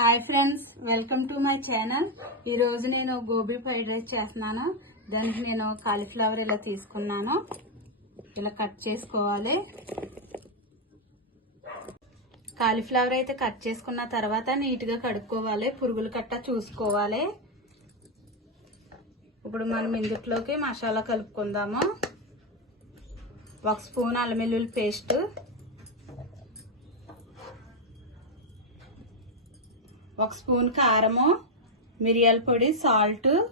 Hi friends welcome to my channel. ఈరోజు నేను gobi fried rice చేస్తున్నాను. దానికి నేను కాలీఫ్లవర్ ఇలా తీసుకున్నాను. ఇలా కట్ చేసుకోవాలి. కాలీఫ్లవర్ అయితే కట్ చేసుకున్న తర్వాత నీట్గా కడుక్కోవాలి. పురుగులు కట్ట చూసుకోవాలి. ఇప్పుడు మనం ఇందులోకి మసాలా కలుపుకుందాము. ఒక స్పూన్ అల్లమెల్లుల్లి పేస్ట్. ఒక స్పూన్ కారము మిరియాల పొడి సాల్ట్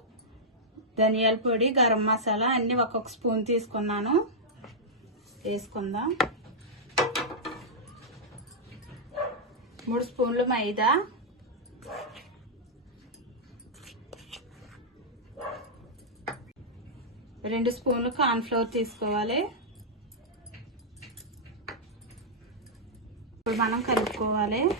ధనియాల పొడి గరం మసాలా అన్నీ ఒక్కొక్క స్పూన్ తీసుకున్నాను. వేసుకుందాం. మూడు స్పూన్లు మైదా. రెండు స్పూన్లు కార్న్ఫ్లవర్ తీసుకోవాలి. ఇప్పుడు మనం కలుపుకోవాలి.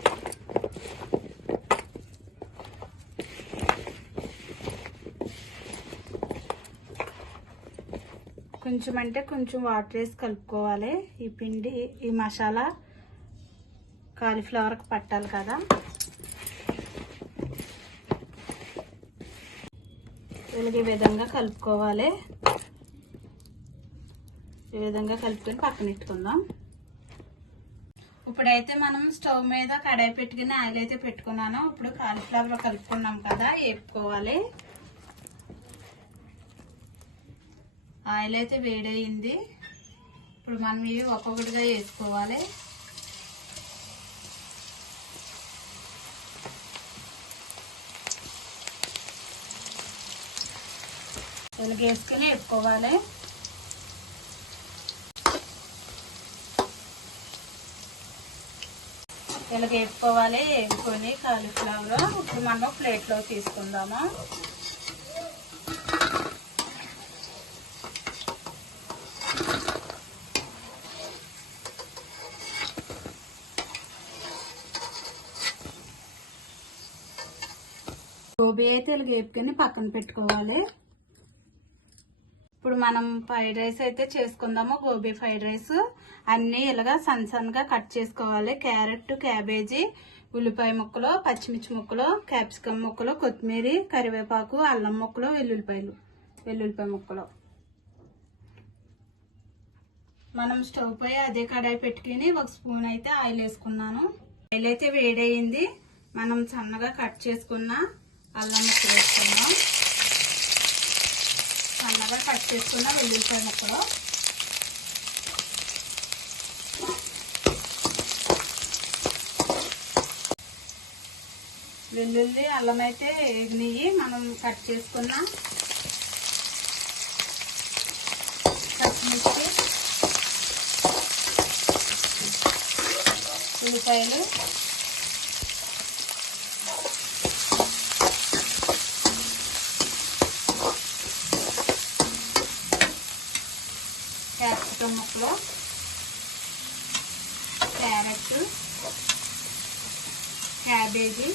కొంచెం అంటే కొంచెం వాటర్ వేసి కలుపుకోవాలి. ఈ పిండి ఈ మసాలా కాలీఫ్లవర్కి పట్టాలి కదా. వెలిగే విధంగా కలుపుకోవాలి. ఈ విధంగా కలుపుకొని పక్కన పెట్టుకుందాం. ఇప్పుడైతే మనం స్టవ్ మీద కడాయి పెట్టుకుని ఆయిల్ అయితే పెట్టుకున్నాను. ఇప్పుడు కాలీఫ్లవర్ కలుపుకున్నాం కదా వేపుకోవాలి ఆయిల్ అయితే వేడయింది. ఇప్పుడు మనం ఇవి ఒక్కొక్కటిగా వేసుకోవాలి. వెలిగేసుకుని వేసుకోవాలి వేపుకోవాలి. ఇలాగ వేపుకోవాలి. వేపుకొని కాలీఫ్లవర్ ఇప్పుడు మనం ప్లేట్లో తీసుకుందాము? గోబీ అయితే ఇలా వేపుకొని పక్కన పెట్టుకోవాలి. ఇప్పుడు మనం ఫ్రైడ్ రైస్ అయితే చేసుకుందాము గోబీ ఫ్రైడ్ రైస్. అన్నీ ఇలాగా సన్ సన్గా కట్ చేసుకోవాలి. క్యారెట్ క్యాబేజీ ఉల్లిపాయ ముక్కలు పచ్చిమిర్చి ముక్కలు క్యాప్సికమ్ ముక్కలు కొత్తిమీర కరివేపాకు అల్లం ముక్కలు వెల్లుల్లిపాయలు వెల్లుల్లిపాయ ముక్కలు. మనం స్టవ్ పై అదే కడాయి పెట్టుకుని ఒక స్పూన్ అయితే ఆయిల్ వేసుకున్నాను. ఆయిల్ అయితే వేడయింది. మనం సన్నగా కట్ చేసుకున్న అల్లం ముక్కలు వేసుకుందాం. సన్నగా కట్ చేసుకున్న వెల్లుల్లిపాయ ముక్కలు. వెల్లుల్లి అల్లం అయితే ఎగినియి మనం కట్ చేసుకున్న పచ్చిమిర్చి ఉల్లిపాయలు క్యాప్సికమ్ ముక్కలు క్యారెట్ క్యాబేజీ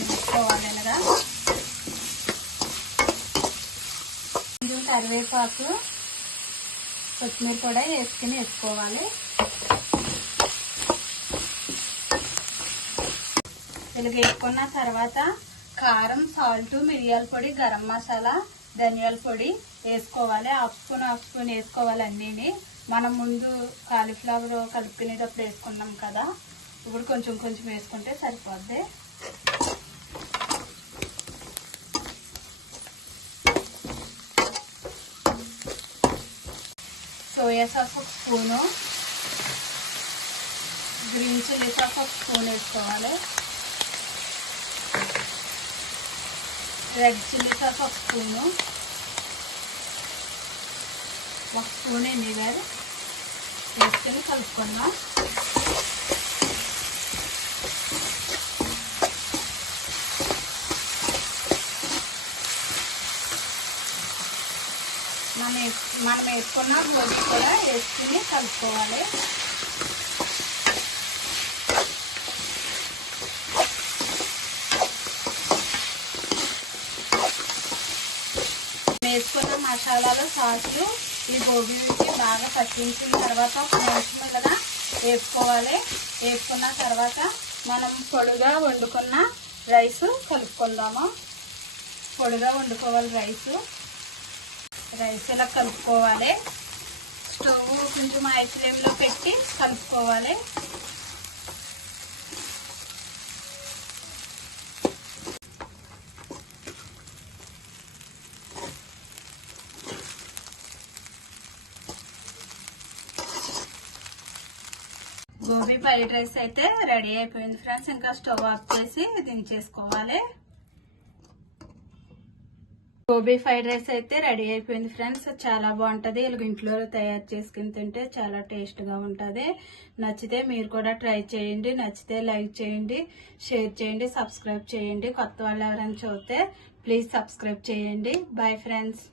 వేసుకోవాలి ఇలాగా కరివేపాకు కొత్తిమీర కూడా వేసుకుని వేసుకోవాలి. ఇలాగ వేసుకున్న తర్వాత కారం సాల్ట్ మిరియాల పొడి గరం మసాలా ధనియాల పొడి వేసుకోవాలి. హాఫ్ స్పూన్ హాఫ్ స్పూన్ వేసుకోవాలి అన్నీ మనం ముందు కాలీఫ్లవర్ కలుపుకునేటప్పుడు వేసుకున్నాం కదా. ఇప్పుడు కొంచెం కొంచెం వేసుకుంటే సరిపోద్ది. సోయా సాస్ ఒక స్పూను. గ్రీన్ చిల్లీ సాస్ ఒక స్పూన్ వేసుకోవాలి. రెడ్ చిల్లీ సాస్ ఒక స్పూను. ఒక స్పూన్ ఎన్నివేరు వేసుకొని కలుపుకుందాం. మనం మనం వేసుకున్న గోధుమ కూడా వేసుకుని కలుపుకోవాలి వేసుకున్న మసాలాలు సాసు ఈ గోబీకి బాగా పట్టించిన తర్వాత ఒక నిమిషం వేసుకోవాలి వేసుకున్న తర్వాత మనం పొడిగా వండుకున్న రైస్ కలుపుకుందాము. పొడిగా వండుకోవాలి రైస్. రైస్ ఇలా కలుపుకోవాలి. స్టవ్ కొంచెం ఐస్ క్రీమ్లో పెట్టి కలుపుకోవాలి. గోబీ ఫ్రైడ్ రైస్ అయితే రెడీ అయిపోయింది ఫ్రెండ్స్. ఇంకా స్టవ్ ఆఫ్ చేసి దించేసుకోవాలి గోబీ ఫ్రైడ్ రైస్ అయితే రెడీ అయిపోయింది ఫ్రెండ్స్. చాలా బాగుంటుంది. ఇలా ఇంట్లో తయారు చేసుకుని తింటే చాలా టేస్ట్గా ఉంటుంది. నచ్చితే మీరు కూడా ట్రై చేయండి. నచ్చితే లైక్ చేయండి. షేర్ చేయండి. సబ్స్క్రైబ్ చేయండి. కొత్త వాళ్ళు ఎవరైనా చూస్తే ప్లీజ్ సబ్స్క్రైబ్ చేయండి. Bye friends